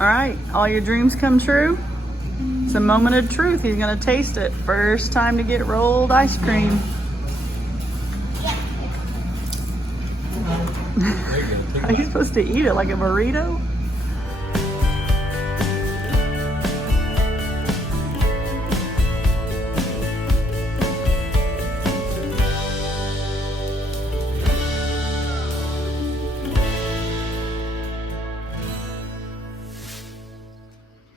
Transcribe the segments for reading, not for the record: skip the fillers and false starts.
All right, all your dreams come true. It's a moment of truth. He's gonna taste it. First time to get rolled ice cream. Are you supposed to eat it like a burrito?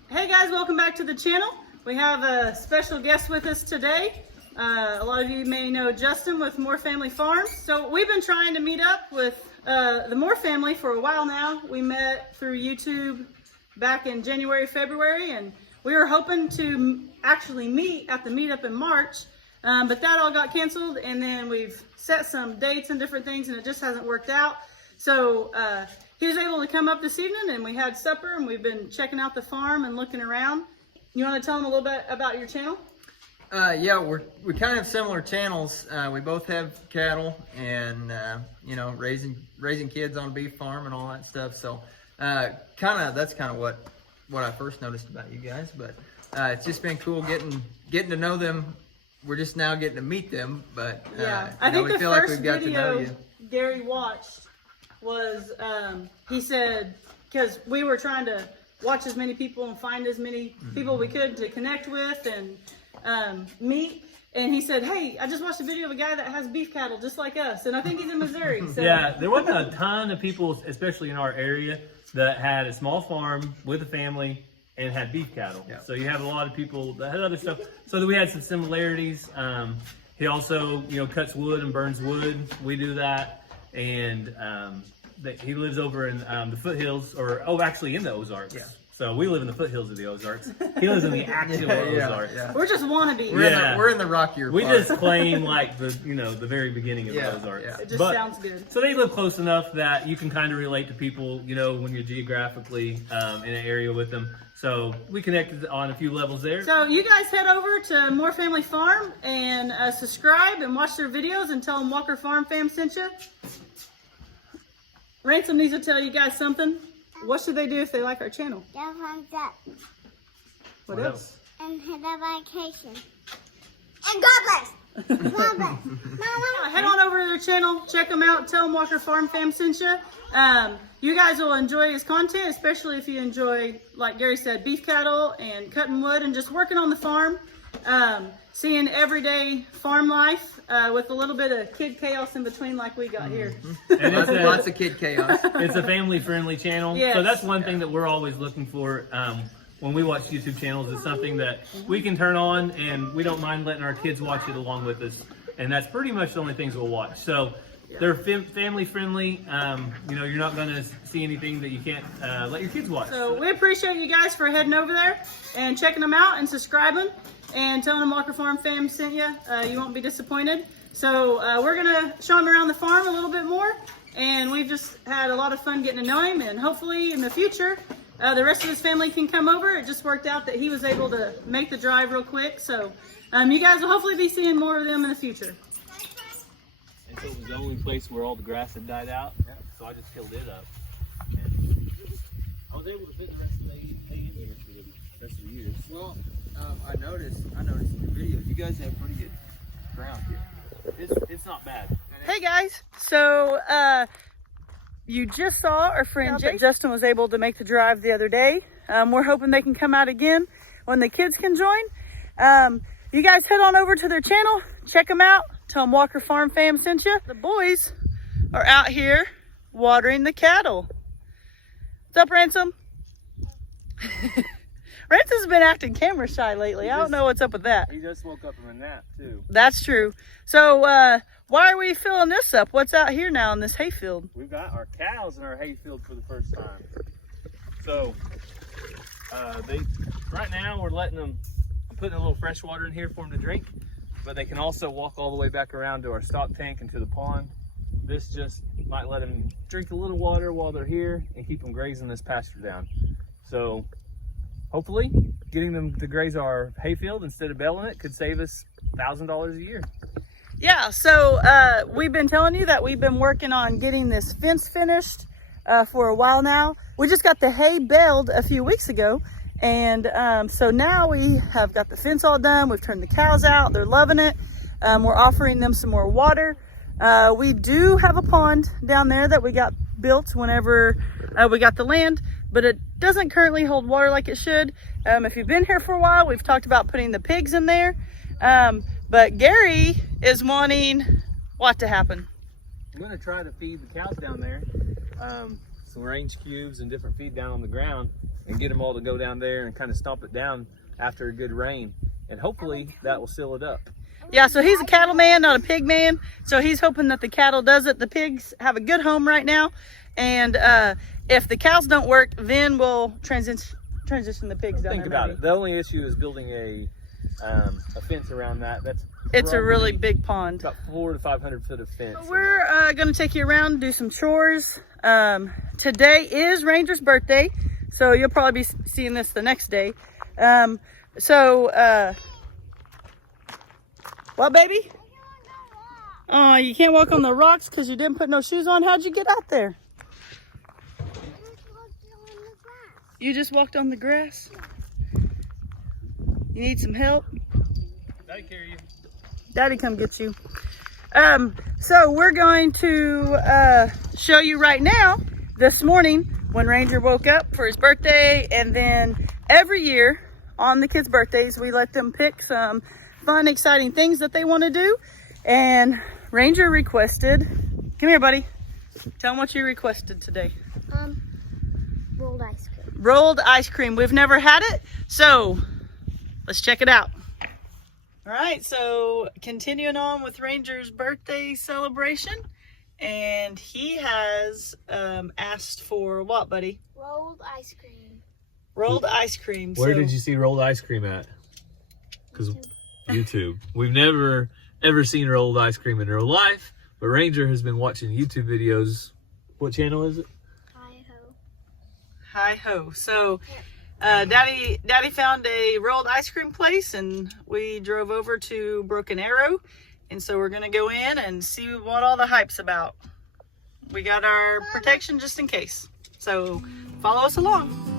Hey guys, welcome back to the channel. We have a special guest with us today. A lot of you may know Justin with Moore Family Farms. So we've been trying to meet up with the Moore family for a while now. We met through YouTube back in January, February, and we were hoping to actually meet at the meetup in March, but that all got canceled, and then we've set some dates and different things, and it just hasn't worked out. So he was able to come up this evening, and we had supper, and we've been checking out the farm and looking around. You want to tell them a little bit about your channel? Yeah, we kind of have similar channels. We both have cattle and you know, raising kids on a beef farm and all that stuff. So that's kind of what I first noticed about you guys. But it's just been cool getting to know them. We're just now getting to meet them. But yeah, I think we the feel like first we've got to know video you. Gary watched was he said, because we were trying to watch as many people and find as many people we could to connect with and meet. And he said, hey, I just watched a video of a guy that has beef cattle just like us. And I think he's in Missouri. So. Yeah, there wasn't a ton of people, especially in our area, that had a small farm with a family and had beef cattle. Yeah. So you have a lot of people that had other stuff. So that we had some similarities. He also, cuts wood and burns wood. We do that. And he lives over in the foothills, actually in the Ozarks. Yeah. So we live in the foothills of the Ozarks. He lives in the actual Ozarks. Yeah. We're just wannabes. We're in the rockier part. We just claim like the very beginning of the Ozarks. Yeah. It just sounds good. So they live close enough that you can kind of relate to people, when you're geographically in an area with them. So we connected on a few levels there. So you guys head over to Moore Family Farm and subscribe and watch their videos and tell them Walker Farm Fam sent you. Ransom needs to tell you guys something. What should they do if they like our channel? Give thumbs up. What else? And hit the vacation. And God bless. God bless. Mama. Head on over to their channel, check them out, tell them Walker Farm Fam sent you. You guys will enjoy his content, especially if you enjoy, like Gary said, beef cattle and cutting wood and just working on the farm. Seeing everyday farm life with a little bit of kid chaos in between like we got here. And lots of kid chaos. It's a family-friendly channel. Yes. So that's one thing that we're always looking for when we watch YouTube channels. It's something that we can turn on and we don't mind letting our kids watch it along with us. And that's pretty much the only things we'll watch. So they're family-friendly. You're not going to see anything that you can't let your kids watch. So we appreciate you guys for heading over there and checking them out and subscribing and telling them Walker Farm Fam sent you. You won't be disappointed. So we're going to show him around the farm a little bit more. And we've just had a lot of fun getting to know him. And hopefully in the future, the rest of his family can come over. It just worked out that he was able to make the drive real quick. So you guys will hopefully be seeing more of them in the future. And so it was the only place where all the grass had died out. Yeah. So I just filled it up. And I was able to fit the rest of the hay in here for the rest of the years. Well, I noticed in your videos, you guys have pretty good ground here. It's not bad. Hey guys, so you just saw our friend Justin was able to make the drive the other day. We're hoping they can come out again when the kids can join. You guys head on over to their channel, check them out, tell them Walker Farm Fam sent you. The boys are out here watering the cattle. What's up, Ransom? Ransom's been acting camera shy lately. I don't know what's up with that. He just woke up from a nap too. That's true. So why are we filling this up? What's out here now in this hayfield? We've got our cows in our hayfield for the first time. So right now we're letting them, I'm putting a little fresh water in here for them to drink, but they can also walk all the way back around to our stock tank and to the pond. This just might let them drink a little water while they're here and keep them grazing this pasture down. So hopefully getting them to graze our hayfield instead of baling it could save us $1,000 a year. Yeah, so we've been telling you that we've been working on getting this fence finished. for a while now. We just got the hay baled a few weeks ago, and so now we have got the fence all done. We've turned the cows out. They're loving it. We're offering them some more water. We do have a pond down there that we got built whenever we got the land, but it doesn't currently hold water like it should. If you've been here for a while, we've talked about putting the pigs in there, but Gary is wanting what to happen? I'm gonna try to feed the cows down there some range cubes and different feed down on the ground, and get them all to go down there and kind of stomp it down after a good rain, and hopefully that will seal it up. Yeah, so he's a cattle man, not a pig man, so he's hoping that the cattle does it. The pigs have a good home right now, and if the cows don't work, then we'll transition the pigs down there. Think about it. The only issue is building a fence around that. It's a really big pond. About 400 to 500 foot of fence. We're going to take you around, do some chores. Today is Ranger's birthday, so you'll probably be seeing this the next day. What, baby? Oh, you can't walk on the rocks because you didn't put no shoes on. How'd you get out there? You just walked on the grass? You need some help? Daddy carry you. Daddy come get you. So we're going to show you right now, this morning, when Ranger woke up for his birthday, and then every year on the kids' birthdays, we let them pick some fun, exciting things that they want to do. And Ranger requested, come here, buddy. Tell them what you requested today. Rolled ice cream. Rolled ice cream. We've never had it, so let's check it out. All right, so continuing on with Ranger's birthday celebration, and he has asked for what, buddy? Rolled ice cream. Rolled ice cream. Where did you see rolled ice cream at? Because YouTube. We've never ever seen rolled ice cream in real life, but Ranger has been watching YouTube videos. What channel is it? Hi-ho. So Daddy found a rolled ice cream place, and we drove over to Broken Arrow, and so we're gonna go in and see what all the hype's about. We got our protection just in case, so follow us along.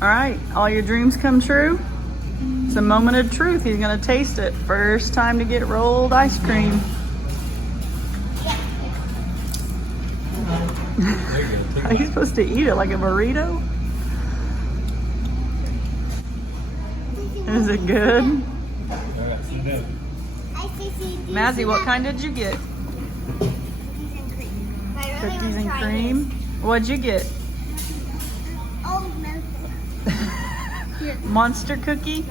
All right, all your dreams come true. It's a moment of truth. He's gonna taste it. First time to get rolled ice cream. Are you supposed to eat it like a burrito? Is it good? Mazzy, what kind did you get? Cookies and cream. What'd you get? Monster cookie?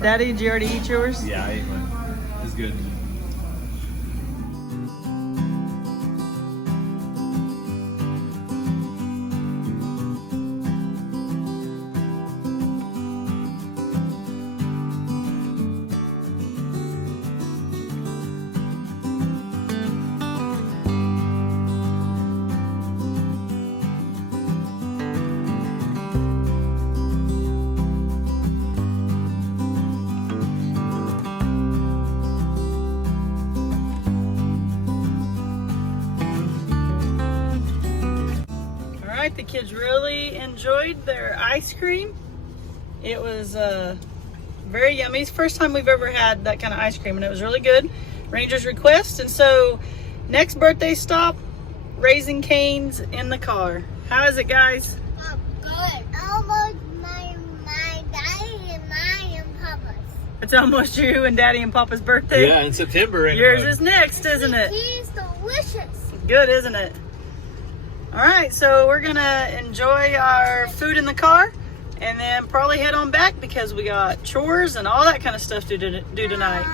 Daddy, did you already eat yours? Yeah, I ate one. It's good. kids really enjoyed their ice cream. It was very yummy. It's the first time we've ever had that kind of ice cream, and it was really good. Ranger's request. And so next birthday stop, Raising Cane's in the car. How is it, guys? Good. Almost my daddy and mine and Papa's. It's almost you and Daddy and Papa's birthday. Yeah, in September. Yours is next, isn't it? It's delicious. Good, isn't it? All right, so we're gonna enjoy our food in the car and then probably head on back because we got chores and all that kind of stuff to do tonight.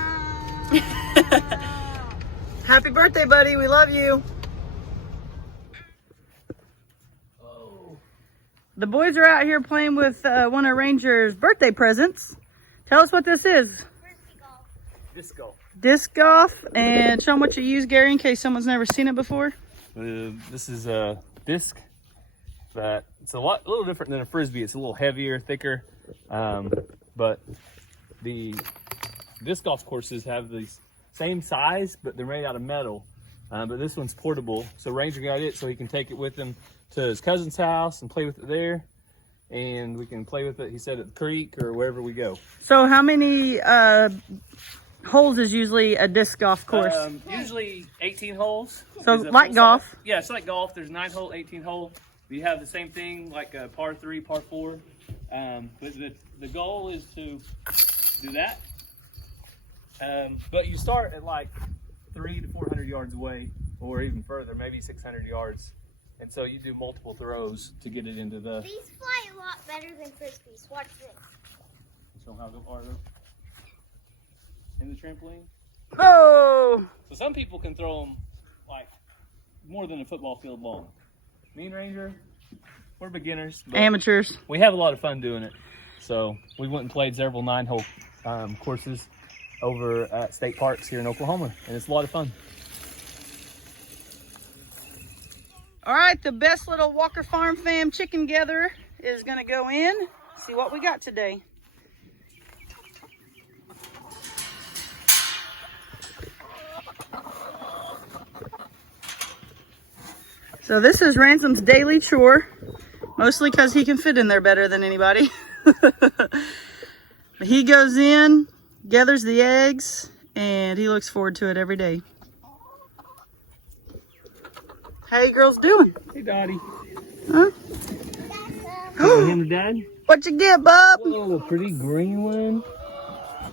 Happy birthday, buddy. We love you. The boys are out here playing with one of Ranger's birthday presents. Tell us what this is. Disc golf. Disc golf, and show them what you use, Gary, in case someone's never seen it before. This is a disc that it's a little different than a frisbee. It's a little heavier, thicker, but the disc golf courses have the same size, but they're made out of metal. But this one's portable, so Ranger got it so he can take it with him to his cousin's house and play with it there, and we can play with it, he said, at the creek or wherever we go. So how many holes is usually a disc golf course? Usually 18 holes. So Is a like full golf? size. Yeah, it's like golf. There's 9 hole, 18 hole. You have the same thing like a par 3, par 4. But the goal is to do that. But you start at like 300 to 400 yards away, or even further, maybe 600 yards. And so you do multiple throws to get it into the. These fly a lot better than frisbees. Watch this. Show how far in the trampoline. Oh! So some people can throw them like more than a football field long. Me and Ranger, we're beginners. But Amateurs. we have a lot of fun doing it. So we went and played several 9-hole courses over at state parks here in Oklahoma, and it's a lot of fun. All right, the best little Walker Farm fam chicken gatherer is gonna go in, see what we got today. So this is Ransom's daily chore, mostly because he can fit in there better than anybody. He goes in, gathers the eggs, and he looks forward to it every day. How you girls doing? Hey, Dottie. Huh? Him to Dad? What you get, bub? Oh, a pretty green one.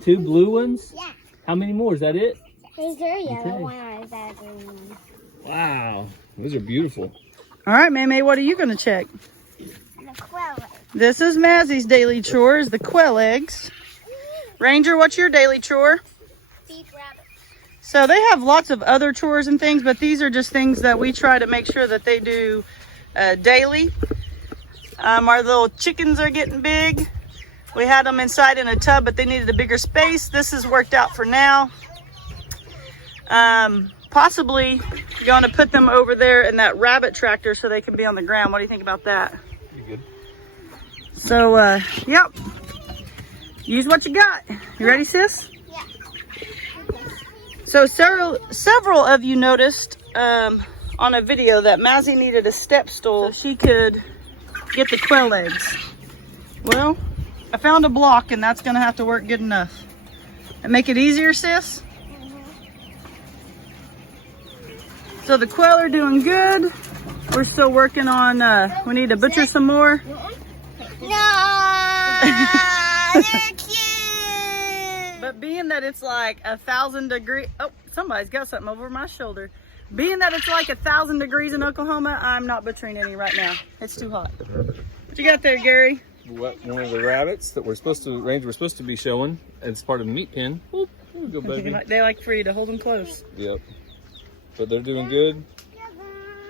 2 blue ones. Yeah. How many more? Is that it? Is there a Okay. yellow one or is that a green one? Wow, those are beautiful. All right, May, what are you gonna check? The quail. This is Mazzie's daily chore, is the quail eggs. Ranger, what's your daily chore? Feed rabbit. So they have lots of other chores and things, but these are just things that we try to make sure that they do daily. Our little chickens are getting big. We had them inside in a tub, but they needed a bigger space. This has worked out for now. Possibly going to put them over there in that rabbit tractor so they can be on the ground. What do you think about that? You good? So, yep. Use what you got. You ready, sis? Yeah. So several of you noticed on a video that Mazzie needed a step stool so she could get the quail eggs. Well, I found a block and that's gonna have to work good enough. And make it easier, sis? So the quail are doing good. We're still working on, we need to butcher some more. No, they're cute. But being that it's like 1,000 degrees, oh, somebody's got something over my shoulder. Being that it's like 1,000 degrees in Oklahoma, I'm not butchering any right now. It's too hot. What you got there, Gary? One of the rabbits that Ranger was supposed to be showing as part of the meat pen. Oop, there we go, baby. They like for you to hold them close. Yep. But they're doing good.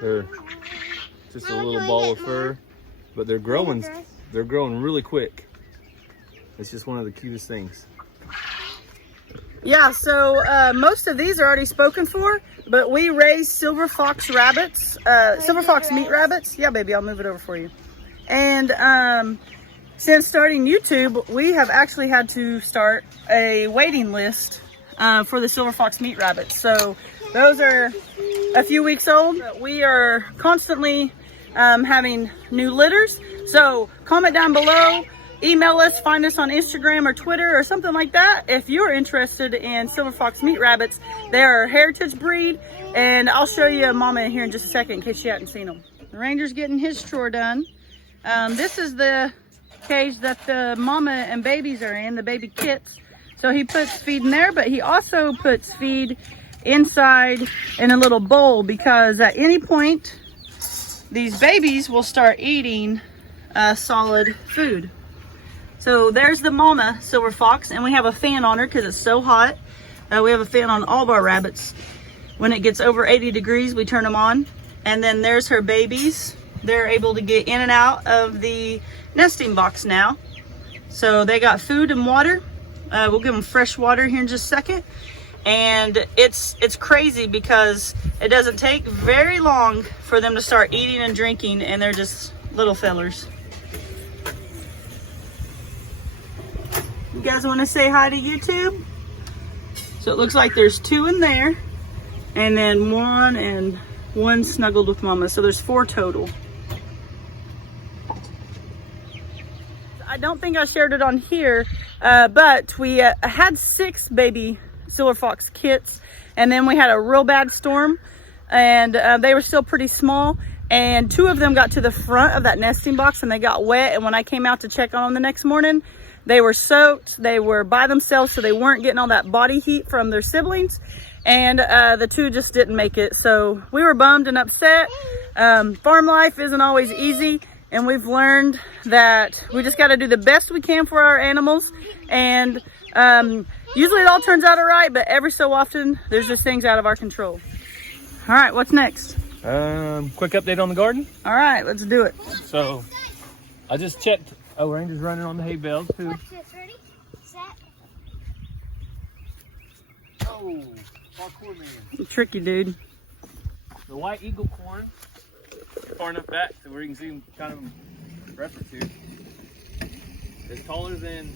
They're just a little ball of fur, but they're growing. They're growing really quick. It's just one of the cutest things. Yeah, so most of these are already spoken for, but we raise silver fox rabbits, silver fox meat rabbits. Yeah, baby, I'll move it over for you. And since starting YouTube, we have actually had to start a waiting list for the silver fox meat rabbits. So those are a few weeks old. We are constantly having new litters. So comment down below, email us, find us on Instagram or Twitter or something like that if you're interested in silver fox meat rabbits. They are a heritage breed, and I'll show you a mama in here in just a second in case you hadn't seen them. The Ranger's getting his chore done. This is the cage that the mama and babies are in, the baby kits. So he puts feed in there, but he also puts feed inside in a little bowl, because at any point these babies will start eating solid food. So there's the mama silver fox, and we have a fan on her because it's so hot. We have a fan on all of our rabbits. When it gets over 80 degrees, we turn them on. And then there's her babies. They're able to get in and out of the nesting box now. So they got food and water. We'll give them fresh water here in just a second. And it's crazy because it doesn't take very long for them to start eating and drinking, and they're just little fellers. You guys want to say hi to YouTube? So it looks like there's 2 in there, and then one snuggled with mama. So there's 4 total. I don't think I shared it on here, but we had 6 baby silver fox kits, and then we had a real bad storm, and they were still pretty small, and 2 of them got to the front of that nesting box and they got wet, and when I came out to check on them the next morning, they were soaked. They were by themselves, so they weren't getting all that body heat from their siblings, and the 2 just didn't make it. So we were bummed and upset. Farm life isn't always easy, and we've learned that we just got to do the best we can for our animals, and usually it all turns out all right, but every so often there's just things out of our control. All right, what's next? Quick update on the garden. All right, let's do it. So I just checked. Oh, Ranger's running on the hay bales too. Watch this. Ready? Set. Oh, parkour man. Tricky, dude. The white eagle corn, far enough back so where you can see them kind of reference here. It's taller than.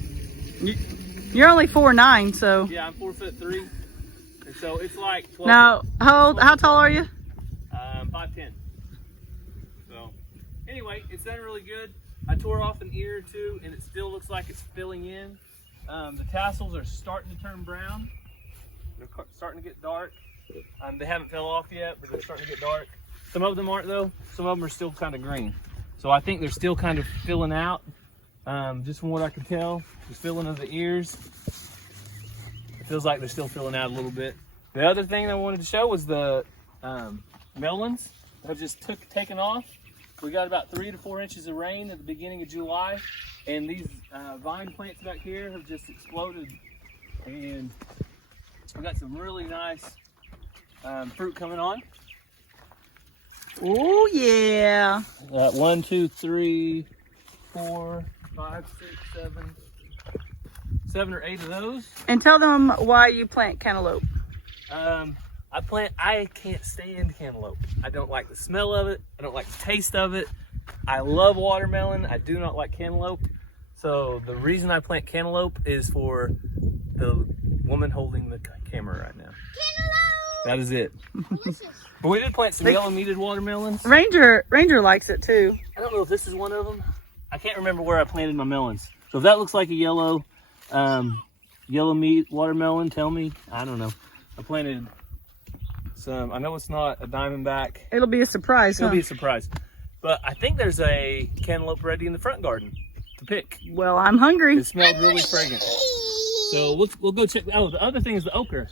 You're only 4'9", so. Yeah, I'm 4'3", and so it's like 12. Now, how tall are you? 5'10". So, anyway, it's done really good. I tore off an ear or 2, and it still looks like it's filling in. The tassels are starting to turn brown. They're starting to get dark. They haven't fell off yet, but they're starting to get dark. Some of them aren't though. Some of them are still kind of green. So I think they're still kind of filling out. Just from what I can tell, the filling of the ears. It feels like they're still filling out a little bit. The other thing I wanted to show was the melons have just taken off. We got about 3 to 4 inches of rain at the beginning of July, and these vine plants back here have just exploded, and we got some really nice fruit coming on. Oh yeah. 1, 2, 3, 4, 5, 6, 7 or 8 of those. And tell them why you plant cantaloupe. I can't stand cantaloupe. I don't like the smell of it. I don't like the taste of it. I love watermelon. I do not like cantaloupe. So the reason I plant cantaloupe is for the woman holding the camera right now. Cantaloupe! That is it. Delicious. But we did plant some yellow meated watermelons. Ranger likes it too. I don't know if this is one of them. I can't remember where I planted my melons. So if that looks like a yellow meat watermelon, tell me. I don't know. I planted some. I know it's not a Diamondback. It'll be a surprise, It'll huh? be a surprise. But I think there's a cantaloupe ready in the front garden to pick. Well, I'm hungry. It smelled really fragrant. So we'll go check. Oh, the other thing is the okra.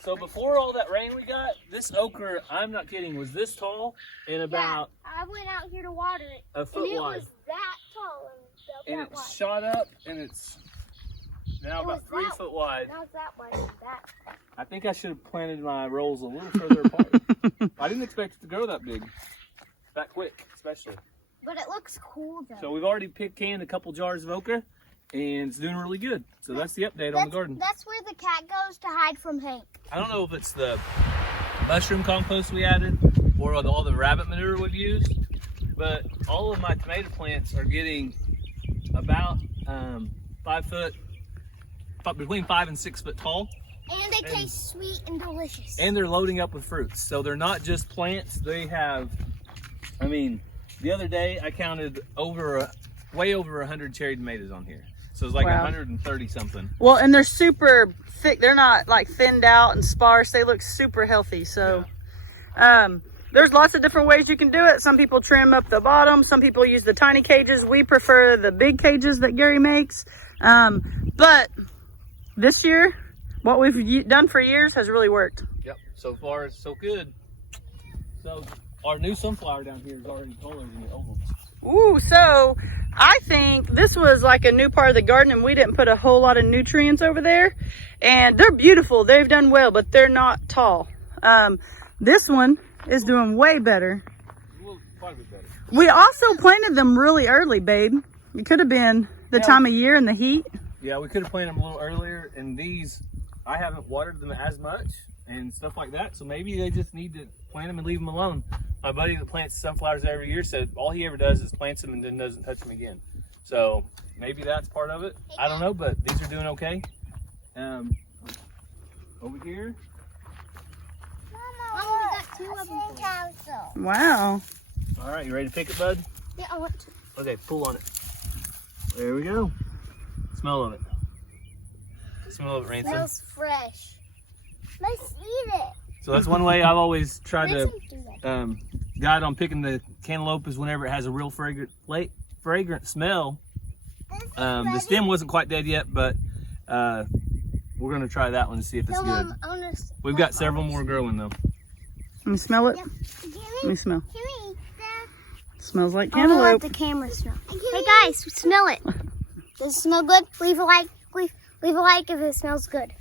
So before all that rain we got, this okra, I'm not kidding, was this tall and about I went out here to water it. a foot and it wide. was that tall and And that it wide. shot up, and it's now It about was 3 that- foot wide. Not that wide, it was that. I think I should have planted my rolls a little further apart. I didn't expect it to grow that big, that quick, especially. But it looks cool though. So we've already canned a couple jars of okra, and it's doing really good. So that's the update on the garden. That's where the cat goes to hide from Hank. I don't know if it's the mushroom compost we added or all the rabbit manure we've used, but all of my tomato plants are getting about 5 foot, between 5 and 6 foot tall. And they taste sweet and delicious. And they're loading up with fruits. So they're not just plants, they have I mean, the other day I counted way over 100 cherry tomatoes on here. So it's like Wow. 130 something. Well, and they're super thick. They're not like thinned out and sparse. They look super healthy. So, there's lots of different ways you can do it. Some people trim up the bottom. Some people use the tiny cages. We prefer the big cages that Gary makes. But this year, what we've done for years has really worked. Yep. So far, it's so good. So our new sunflower down here is already taller than the old ones. Ooh, so I think this was like a new part of the garden and we didn't put a whole lot of nutrients over there. And they're beautiful. They've done well, but they're not tall. This one is doing way better. Well, quite a bit better. We also planted them really early, babe. It could have been the time of year and the heat. Yeah, we could have planted them a little earlier. And these, I haven't watered them as much and stuff like that. So maybe they just need to plant them and leave them alone. My buddy that plants sunflowers every year said all he ever does is plants them and then doesn't touch them again. So maybe that's part of it. I don't know, but these are doing okay. Over here. Mama, we got 2 of them. Wow. All right, you ready to pick it, bud? Yeah, I want to. Okay, pull on it. There we go. Smell of it. Smell of it, Ransom. Smells fresh. Let's eat it. So that's one way I've always tried to Let's do that. guide on picking the cantaloupe is whenever it has a real fragrant smell. The stem wasn't quite dead yet, but we're gonna try that one to see if it's No, good. Mom, I wanna, We've got several more growing though. Let me smell it. yeah. Let me smell. Can we eat that? Smells like I wanna let cantaloupe. the camera smell. Hey guys, smell it. Does it smell good? Leave a like. Leave a like if it smells good.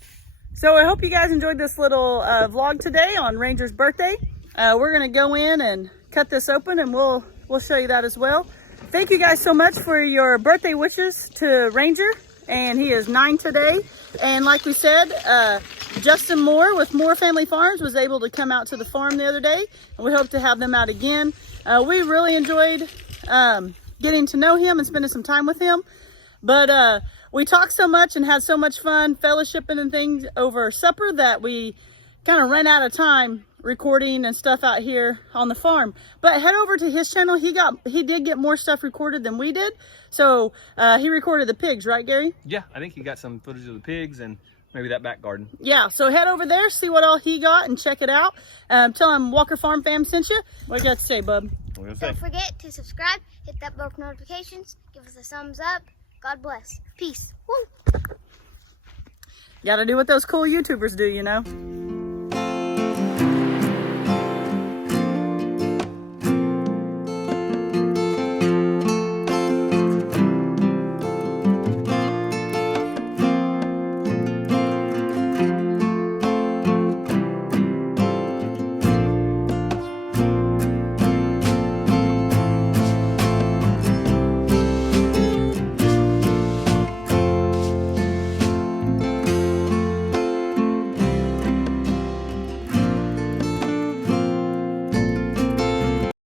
So I hope you guys enjoyed this little vlog today on Ranger's birthday. We're gonna go in and cut this open and we'll show you that as well. Thank you guys so much for your birthday wishes to Ranger, and he is 9 today. And like we said, Justin Moore with Moore Family Farms was able to come out to the farm the other day, and we hope to have them out again. We really enjoyed getting to know him and spending some time with him. But we talked so much and had so much fun fellowshipping and things over supper that we kind of ran out of time recording and stuff out here on the farm. But head over to his channel. He did get more stuff recorded than we did. So he recorded the pigs, right, Gary? Yeah, I think he got some footage of the pigs and maybe that back garden. Yeah, so head over there, see what all he got, and check it out. Tell him Walker Farm Fam sent you. What you got to say, bub? We're gonna say. Don't forget to subscribe, hit that bell for notifications, give us a thumbs up. God bless. Peace. Woo. Gotta do what those cool YouTubers do, you know?